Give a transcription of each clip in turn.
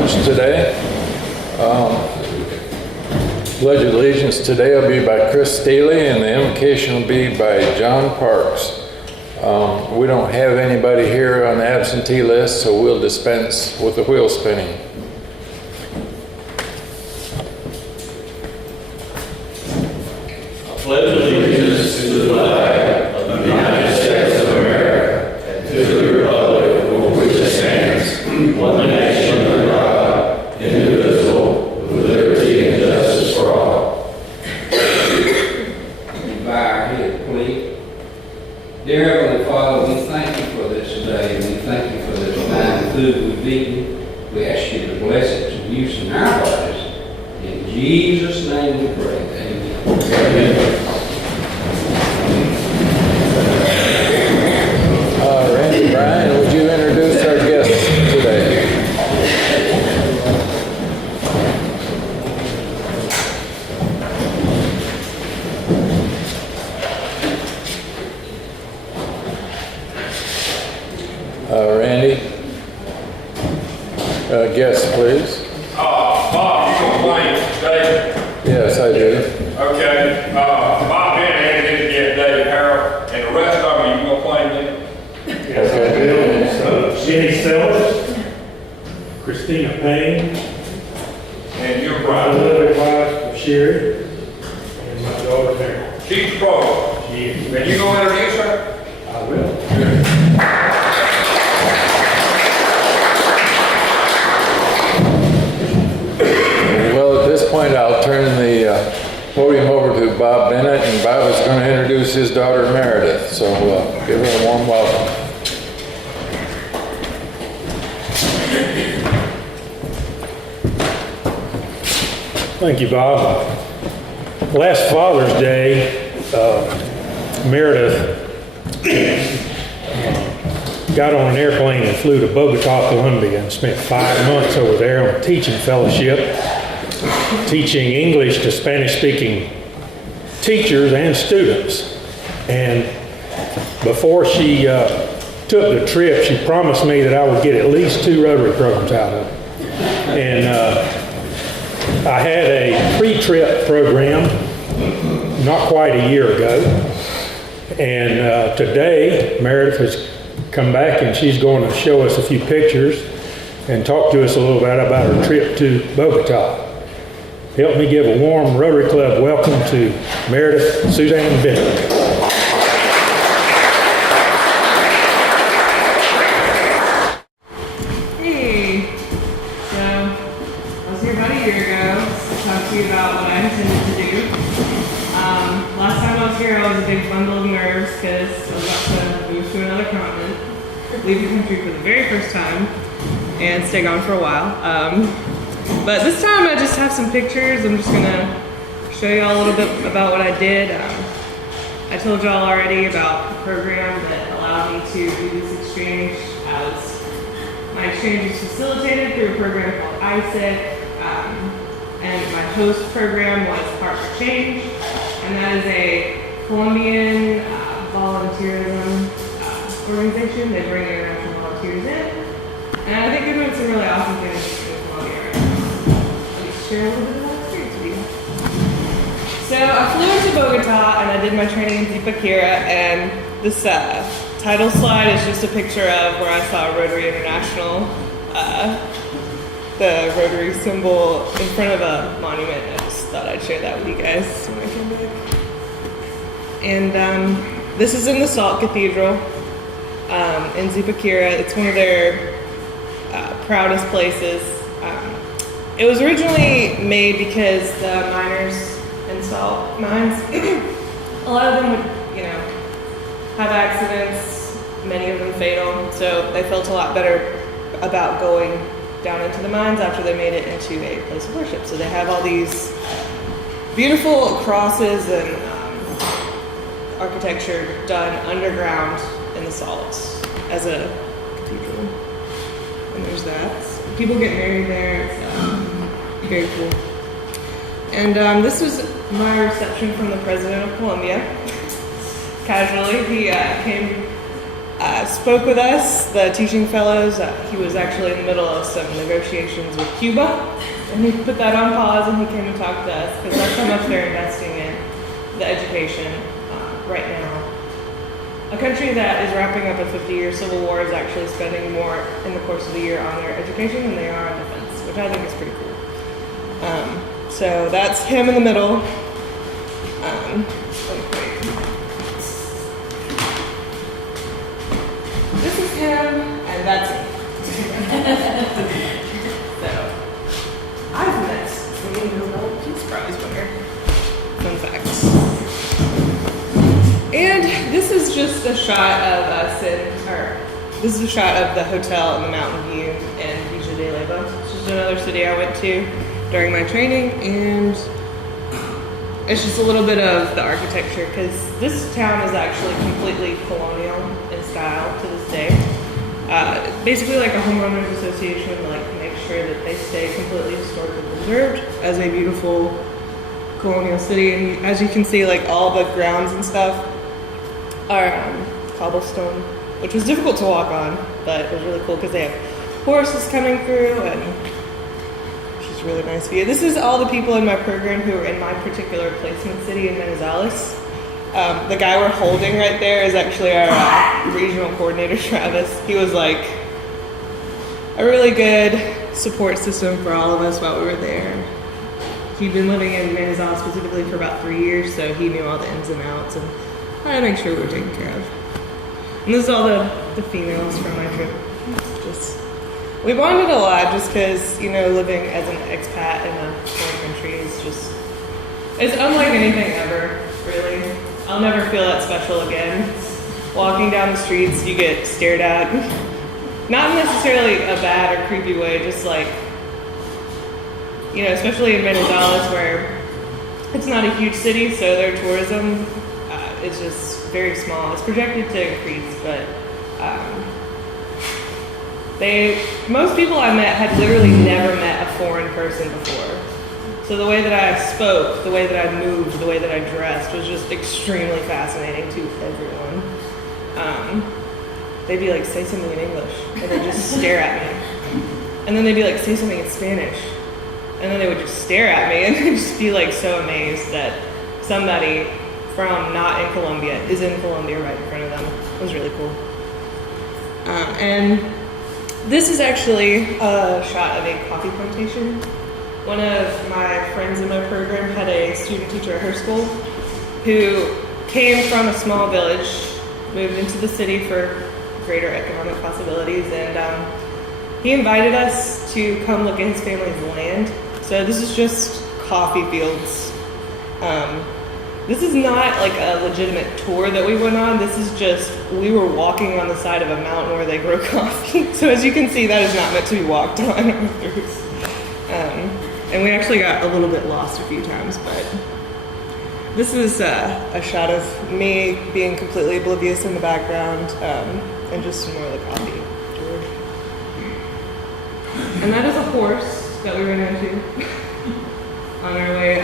pledge today. Pledge of Allegiance today will be by Chris Staley, and the invocation will be by John Parks. We don't have anybody here on the absentee list, so we'll dispense with the wheel spinning. Pledge allegiance to the flag of the United States of America and to the republic for which it stands, one nation under God, indivisible, with liberty and justice for all. Bow our head, please. Dear Heavenly Father, we thank you for this day, and we thank you for this fine food we've eaten. We ask you to bless it to use in our bodies. In Jesus' name we pray. Amen. Randy Bryan, would you introduce our guests today? Randy? Guests, please. Bob, you gonna play Dave? Yes, I do. Okay. Bob Bennett didn't get Dave Harrell, and the rest of them, you gonna play them? Yes, I will. Jenny Sellers, Christina Payne, And you're my Brian. lovely wife Sherry, and my daughter Mary. She's pro. She is. And you gonna introduce her? I will. Well, at this point, I'll turn the podium over to Bob Bennett, and Bob is going to introduce his daughter Meredith. So give her a warm welcome. Thank you, Bob. Last Father's Day, Meredith got on an airplane and flew to Bogota, Colombia, and spent 5 months over there on a teaching fellowship, teaching English to Spanish-speaking teachers and students. And before she took the trip, she promised me that I would get at least 2 Rotary programs out of it. And I had a pre-trip program not quite a year ago. And today, Meredith has come back and she's going to show us a few pictures and talk to us a little bit about her trip to Bogota. Help me give a warm Rotary Club welcome to Meredith Suzanne Bennett. Hey, so I was here about a year ago to talk to you about what I intended to do. Last time I was here, I was a big bundle of nerves because I was about to move to another continent, leave the country for the very first time, and stay gone for a while. But this time I just have some pictures. I'm just gonna show you all a little bit about what I did. I told y'all already about the program that allowed me to do this exchange. My exchange is facilitated through a program called ISEC, and my host program was Heart for Change, and that is a Colombian volunteerism organization. They bring international volunteers in, and I think they're doing some really awesome things in Colombia right now. Let me share a little bit of that experience with you. So I flew into Bogota and I did my training in Zipaquira, and this title slide is just a picture of where I saw Rotary International, the Rotary symbol in front of a monument. I just thought I'd share that with you guys when I came back. And this is in the Salt Cathedral in Zipaquira. It's one of their proudest places. It was originally made because the miners in salt mines, a lot of them would, have accidents, many of them fatal, so they felt a lot better about going down into the mines after they made it into a place of worship. So they have all these beautiful crosses and architecture done underground in the salt as a cathedral. And there's that. So people get married there. It's very cool. And this was my reception from the President of Colombia. Casually, he came spoke with us, the teaching fellows. He was actually in the middle of some negotiations with Cuba, and he put that on pause and he came and talked to us because that's how much they're investing in the education right now. A country that is wrapping up a 50-year civil war is actually spending more in the course of the year on their education than they are on defense, which I think is pretty cool. So that's him in the middle. This is him, and that's me. So, I've met the Nobel Peace Prize winner. Fun fact. And this is just a shot of us this is a shot of the hotel in the Mountain View in Villa de Leyva. It's just another city I went to during my training, and it's just a little bit of the architecture because this town is actually completely colonial in style to this day. Basically like a homeowners association would like make sure that they stay completely historically preserved as a beautiful colonial city. And as you can see, like all the grounds and stuff are cobblestone, which was difficult to walk on, but it was really cool because they have horses coming through and it's a really nice view. This is all the people in my program who are in my particular placement city in Manizales. The guy we're holding right there is actually our regional coordinator, Travis. He was like a really good support system for all of us while we were there. He'd been living in Manizales specifically for about 3 years, so he knew all the ins and outs and how to make sure we were taken care of. And this is all the females from my trip. We bonded a lot just because, you know, living as an expat in a foreign country is just, it's unlike anything ever, really. I'll never feel that special again. Walking down the streets, you get stared at. Not necessarily a bad or creepy way, just like, you know, especially in Manizales where it's not a huge city, so their tourism is just very small. It's projected to increase, but most people I met had literally never met a foreign person before. So the way that I spoke, the way that I moved, the way that I dressed was just extremely fascinating to everyone. They'd be like, say something in English, and they'd just stare at me. And then they'd be like, say something in Spanish. And then they would just stare at me, and I'd just be like so amazed that somebody from not in Colombia is in Colombia right in front of them. It was really cool. And this is actually a shot of a coffee plantation. One of my friends in my program had a student teacher at her school who came from a small village, moved into the city for greater economic possibilities, and he invited us to come look at his family's land. So this is just coffee fields. This is not like a legitimate tour that we went on. This is just, we were walking on the side of a mountain where they grow coffee. So as you can see, that is not meant to be walked on. And we actually got a little bit lost a few times, but this is a shot of me being completely oblivious in the background, and just some more of the coffee. And that is a horse that we ran into on our way.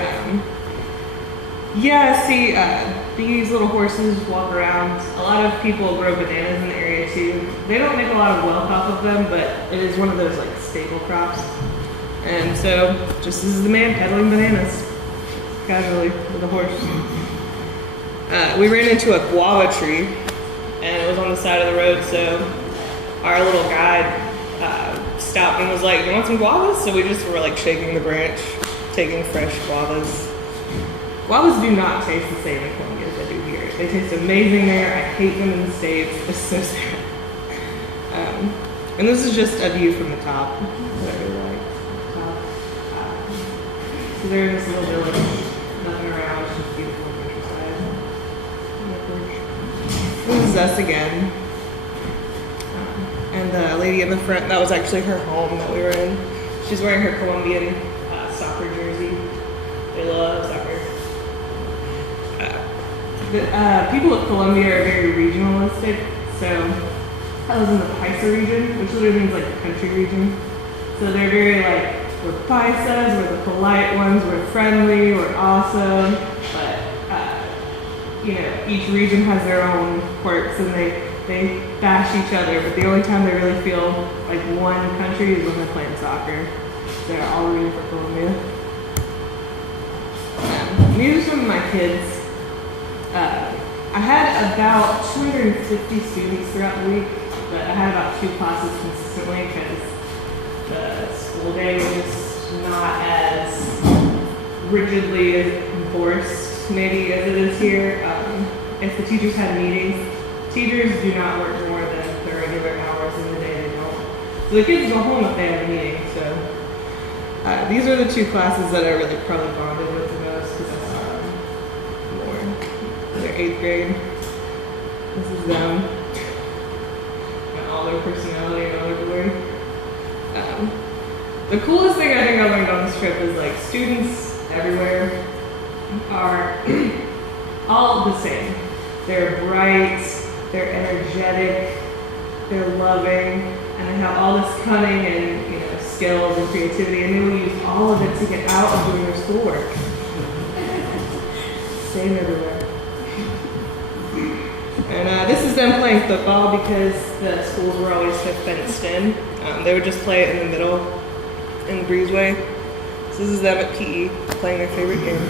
These little horses walk around. A lot of people grow bananas in the area too. They don't make a lot of wealth off of them, but it is one of those like staple crops. And so, just this is the man peddling bananas, casually with a horse. We ran into a guava tree, and it was on the side of the road, so our little guide stopped and was like, "You want some guavas?" So we just were like shaking the branch, taking fresh guavas. Guavas do not taste the same in Colombia as they do here. They taste amazing there. I hate them in the States. It's so sad. And this is just a view from the top. What I really like. So they're in this little village, nothing around, it's just beautiful countryside. This is us again. And the lady in the front, that was actually her home that we were in. She's wearing her Colombian soccer jersey. They love soccer. People of Colombia are very regionalistic, so I was in the Paisa region, which literally means like the country region. So they're very like, we're Paisas, we're the polite ones, we're friendly, we're awesome, but each region has their own quirks, and they they bash each other, but the only time they really feel like one country is when they're playing soccer. They're all rooting for Colombia. These are some of my kids. I had about 250 students throughout the week, but I had about 2 classes consistently because the school day was just not as rigidly enforced maybe as it is here. If the teachers had meetings, teachers do not work more than their regular hours in the day. They don't. So the kids go home if they have a meeting. So these are the 2 classes that I really probably bonded with the most because I saw them more. They're 8th grade. This is them. And all their personality and all their glory. The coolest thing I think I learned on this trip is like students everywhere are all the same. They're bright, they're energetic, they're loving, and they have all this cunning and skills and creativity, and they will use all of it to get out of doing their schoolwork. Same everywhere. And this is them playing football because the schools were always so fenced in. They would just play it in the middle, in the breezeway. So this is them at PE playing their favorite game.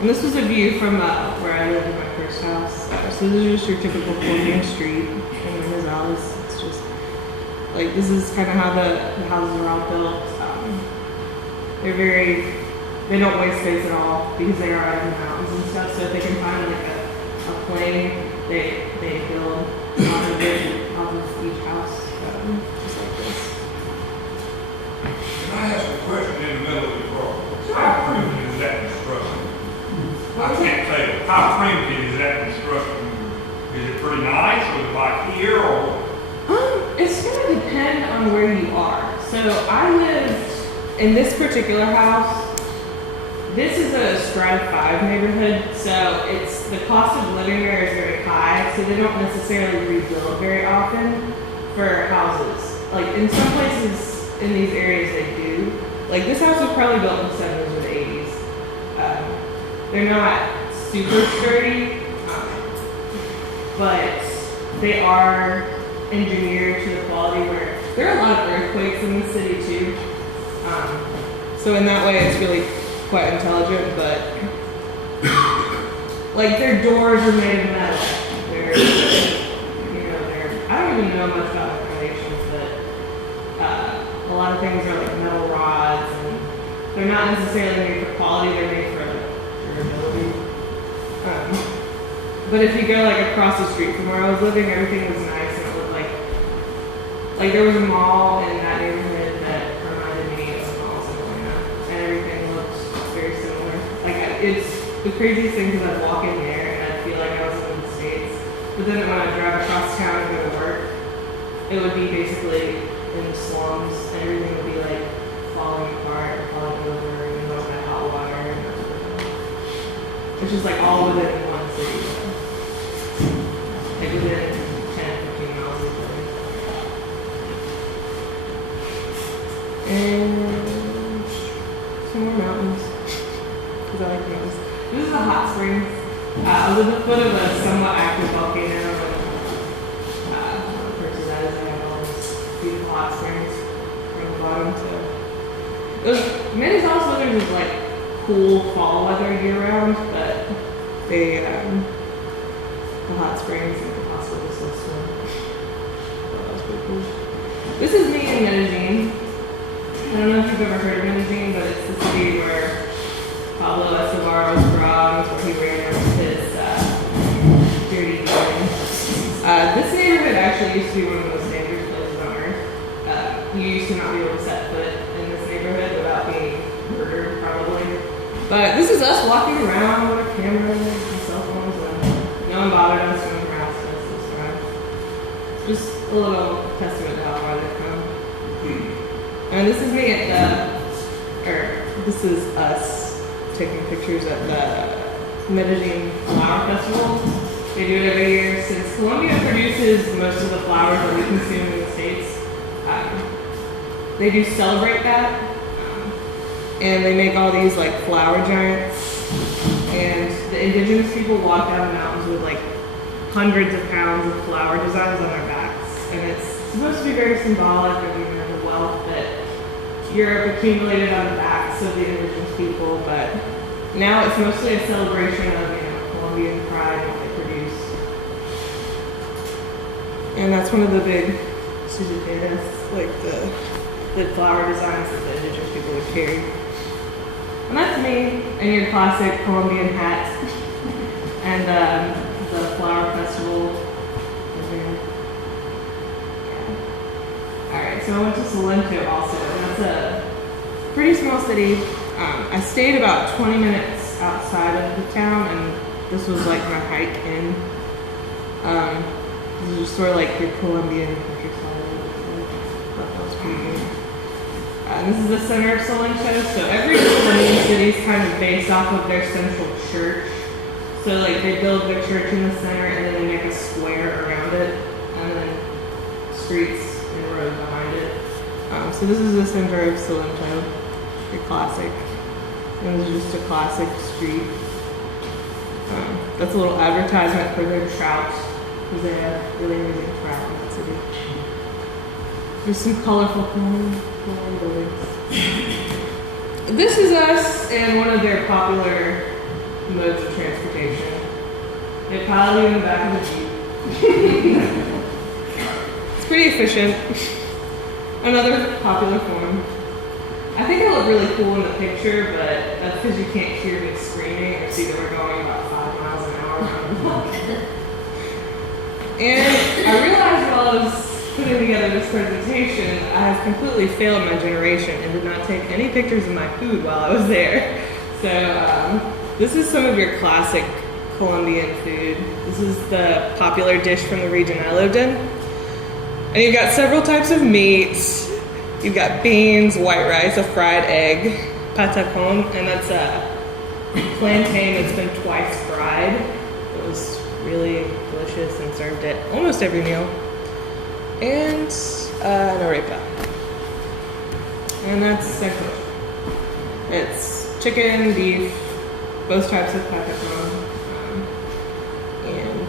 And this was a view from where I lived in my first house. So this is just your typical Colombian street in Rosales. It's just like this is kind of how the houses are all built. They don't waste space at all because they are out in the mountains and stuff. So if they can find like a plane, they build out of it, off of each house, just like this. Can I ask a question in the middle of the program? How primitive is that construction? I can't tell you. How primitive is that construction? Is it pretty nice, or is it like here, or? It's going to depend on where you are. So I lived in this particular house. This is a strata 5 neighborhood, so the cost of living there is very high, so they don't necessarily rebuild very often for houses. Like in some places in these areas they do. Like this house was probably built in the 70s or the 80s. They're not super sturdy, but they are engineered to the quality where there are a lot of earthquakes in the city too. So in that way it's really quite intelligent, but like their doors are made of metal. They're I don't even know much about the foundations, but a lot of things are like metal rods, and they're not necessarily made for quality. They're made for like durability. But if you go like across the street from where I was living, everything was nice, and it looked like there was a mall in that neighborhood that reminded me of malls in Atlanta, and everything looked very similar. Like it's the craziest thing because I'd walk in there and I'd feel like I was in the States, but then when I drive across town and go to work, it would be basically in the slums, and everything would be like falling apart and falling over, and you don't have hot water, and it's just like all within one city. Like within 10, 15 miles of each other. And some more mountains, because I like mountains. This is the hot springs. I was at the foot of a somewhat active volcano, and the person that is, I have all these beautiful hot springs from the bottom. So Manizales weather is like cool fall weather year round, but the hot springs and the hospital still swim. So that was pretty cool. This is me in Medellin. I don't know if you've ever heard of Medellin, but it's the city where Pablo Escobar was from, where he ran out his dirty dealing. This neighborhood actually used to be one of the most dangerous places on earth. You used to not be able to set foot in this neighborhood without being murdered, probably. But this is us walking around with our cameras and cell phones, and no one bothered us, no one harassed us this time. Just a little testament to how far they've come. And this is me this is us taking pictures at the Medellin Flower Festival. They do it every year. Since Colombia produces most of the flowers that we consume in the States, they do celebrate that. And they make all these like flower giants. And the indigenous people walk down the mountains with like hundreds of pounds of flower designs on their backs. And it's supposed to be very symbolic of the wealth that Europe accumulated on the backs of the indigenous people, but now it's mostly a celebration of, Colombian pride and what they produce. And that's one of the big sujeteras, like the flower designs that the indigenous people would carry. And that's me, and your classic Colombian hat, and the flower festival. Alright, so I went to Salento also, and that's a pretty small city. I stayed about 20 minutes outside of the town, and this was like my hike in. This is just sort of like your Colombian countryside. That was pretty good. This is the center of Salento, so every Colombian city is kind of based off of their central church. So like they build their church in the center, and then they make a square around it, and then streets and road behind it. So this is the center of Salento, your classic. And this is just a classic street. That's a little advertisement for their trout, because they have really amazing trout in that city. There's some colorful buildings. This is us and one of their popular modes of transportation. They pile you in the back of the Jeep. It's pretty efficient. Another popular form. I think I look really cool in the picture, but that's because you can't hear me screaming or see that we're going about 5 miles an hour around the block. And I realized while I was putting together this presentation, I have completely failed my generation and did not take any pictures of my food while I was there. So this is some of your classic Colombian food. This is the popular dish from the region I lived in. And you've got several types of meats. You've got beans, white rice, a fried egg, patacon, and that's a plantain that's been twice fried. It was really delicious and served at almost every meal. And an arepa. And that's sancocho. It's chicken, beef, both types of patacon, and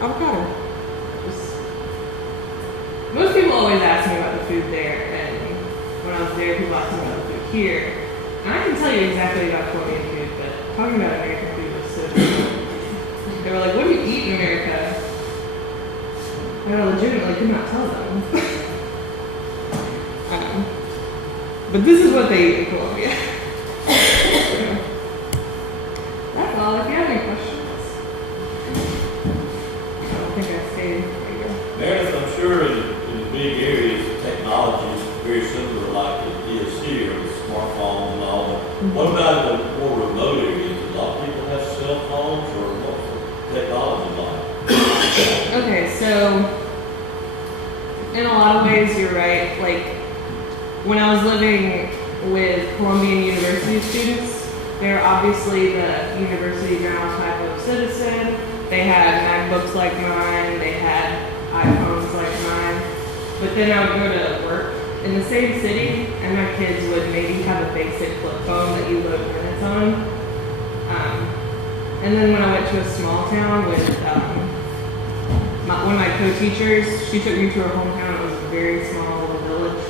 avocado. Most people always ask me about the food there, and when I was there, people asked me about the food here. And I can tell you exactly about Colombian food, but talking about American food was so different. They were like, what do you eat in America? And I legitimately could not tell them. But this is what they eat in Colombia. That's all. If you have any questions. I don't think I stayed. There you go. Meredith, I'm sure in big areas, technology is very similar like it is here with smartphones and all that. What about the more remote areas? Do a lot of people have cell phones, or what's the technology like? Okay, so in a lot of ways you're right. Like when I was living with Colombian University students, they're obviously the university ground type of citizen. They had MacBooks like mine, they had iPhones like mine. But then I would go to work in the same city, and my kids would maybe have a basic flip phone that you load minutes on. And then when I went to a small town with one of my co-teachers, she took me to her hometown. It was a very small little village.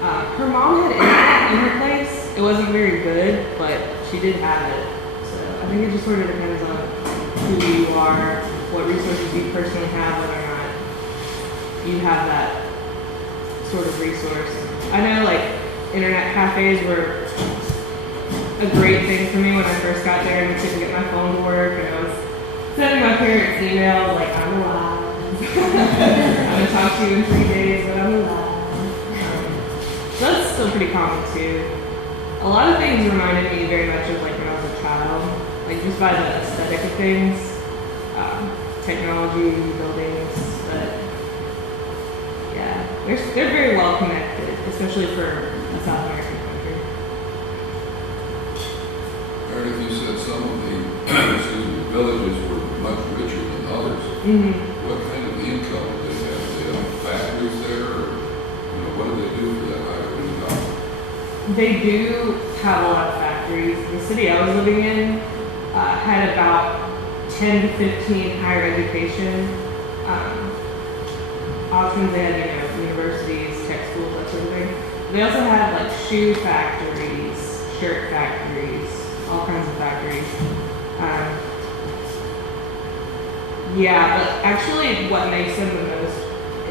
Her mom had internet in her place. It wasn't very good, but she did have it. So I think it just sort of depends on who you are, what resources you personally have, whether or not you have that sort of resource. I know like internet cafes were a great thing for me when I first got there and couldn't get my phone to work, and I was sending my parents emails like, I'm alive. I'm gonna talk to you in 3 days, but I'm alive. So that's still pretty common too. A lot of things reminded me very much of like when I was a child, like just by the aesthetic of things, technology, buildings, but yeah, they're very well connected, especially for a South American country. Meredith, you said some of the villages were much richer than others. Mm-hmm. What kind of income do they have? Do they have factories there, or what do they do for that higher income? They do have a lot of factories. The city I was living in had about 10 10 to 15 higher education options. They had, universities, tech schools, that sort of thing. They also had like shoe factories, shirt factories, all kinds of factories. Yeah, but actually what makes them the most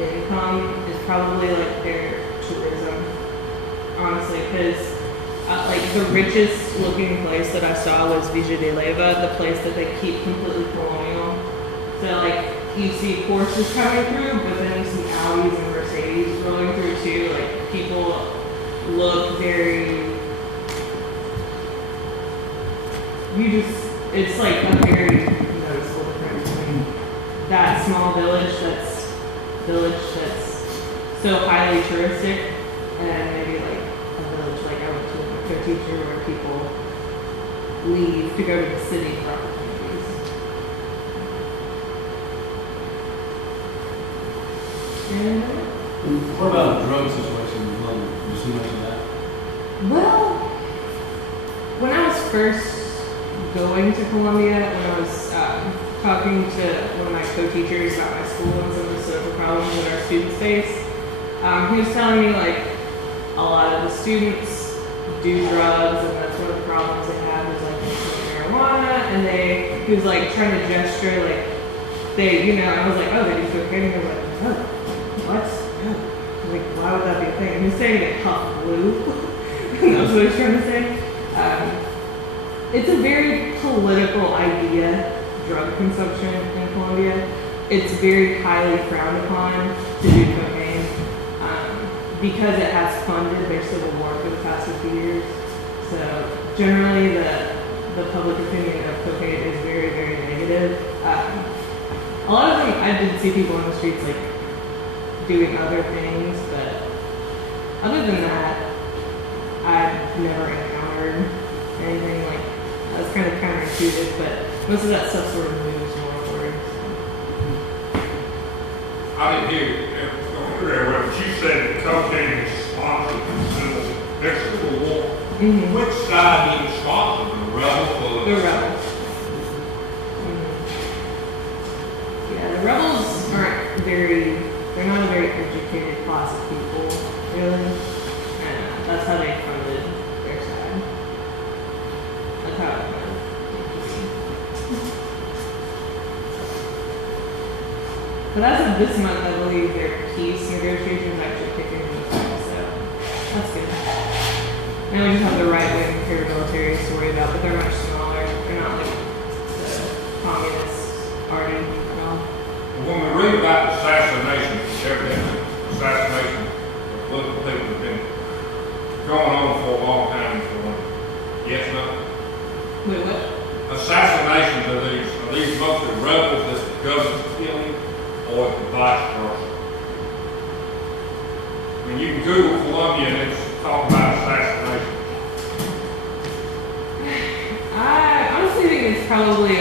income is probably like their tourism, honestly, because like the richest looking place that I saw was Villa de Leyva, the place that they keep completely colonial. So like you see Porsches coming through, but then you see Audis and Mercedes rolling through too. Like people look very, it's like a very noticeable difference between that small village that's so highly touristic and maybe like a village like I went to with my co-teacher where people leave to go to the city for opportunities. And What about the drug situation in Colombia? Did you see much of that? well, when I was first going to Columbia, when I was talking to one of my co-teachers about my school and some of the social problems that our students face, he was telling me like a lot of the students do drugs and that's one of the problems they have is like they smoke marijuana and he was like trying to gesture like I was like, oh, they do cocaine, and he was like, oh, what? No. Like, why would that be a thing? And he was saying they puff blue. That's what he was trying to say. It's a very political idea, drug consumption in Colombia. It's very highly frowned upon to do cocaine because it has funded their civil war for the past 50 years. So generally the public opinion of cocaine is very, very negative. A lot of them, I did see people on the streets like doing other things, but other than that, I've never encountered anything like that's kind of counterintuitive, but most of that stuff sort of moves northward. I didn't hear what you said that cocaine is sponsored their civil war. Mm-hmm. Which side is sponsored? The rebels or The rebels. Yeah, the rebels they're not a very educated class of people, really. And that's how they funded their side. That's how it went. But as of this month, I believe their peace negotiations actually kick into effect, so that's good. Now we just have the right-wing paramilitaries to worry about, but they're much smaller. They're not like the communist party at all. When we read about the assassination, assassination of political people have been going on for a long time. Yes, no? Wait, what? Assassinations are these mostly rebels that the government's killing, or the vice versa? I mean, you can Google Columbia and it's talking about assassination. I honestly think it's probably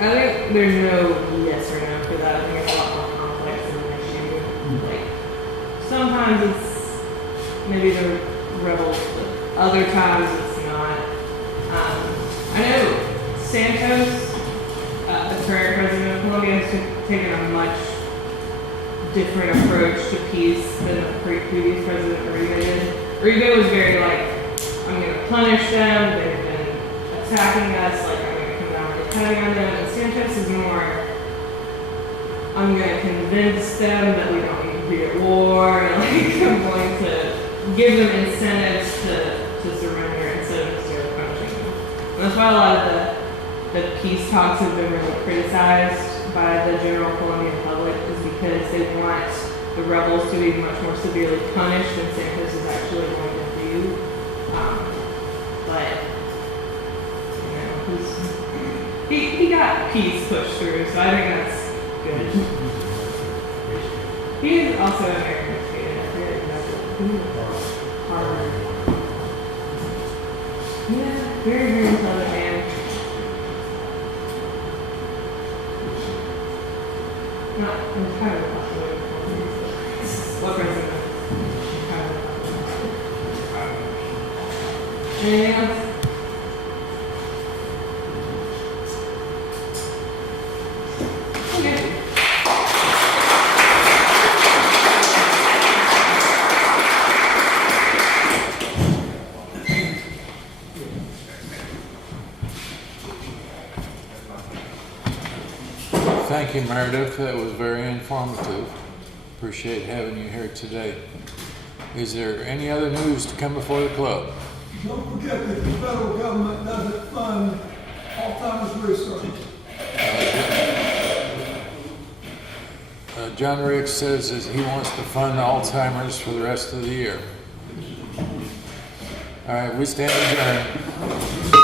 I think there's no yes or no for that. I think it's a lot more complex of an issue. Like, sometimes it's maybe the rebels, but other times it's not. I know Santos, the current president of Colombia, has taken a much different approach to peace than the previous president Uribe did. Uribe was very like, I'm going to punish them, they've been attacking us, like I'm going to come down and cutting on them. And Santos is more, I'm going to convince them that we don't need to be at war, and like I'm going to give them incentives to surrender instead of necessarily punishing them. And that's why a lot of the peace talks have been really criticized by the general Colombian public, is because they want the rebels to be much more severely punished than Santos is actually going to do. But he got peace pushed through, so I think that's good. He is also an American educated. I forget exactly. Harvard. Yeah, very, very intelligent man. I'm kind of what president? Anything else? thank you, Meredith. That was very informative. Appreciate having you here today. Is there any other news to come before the club? Don't forget that the federal government doesn't fund Alzheimer's research. John Riggs says that he wants to fund Alzheimer's for the rest of the year. All right, we stand adjourned.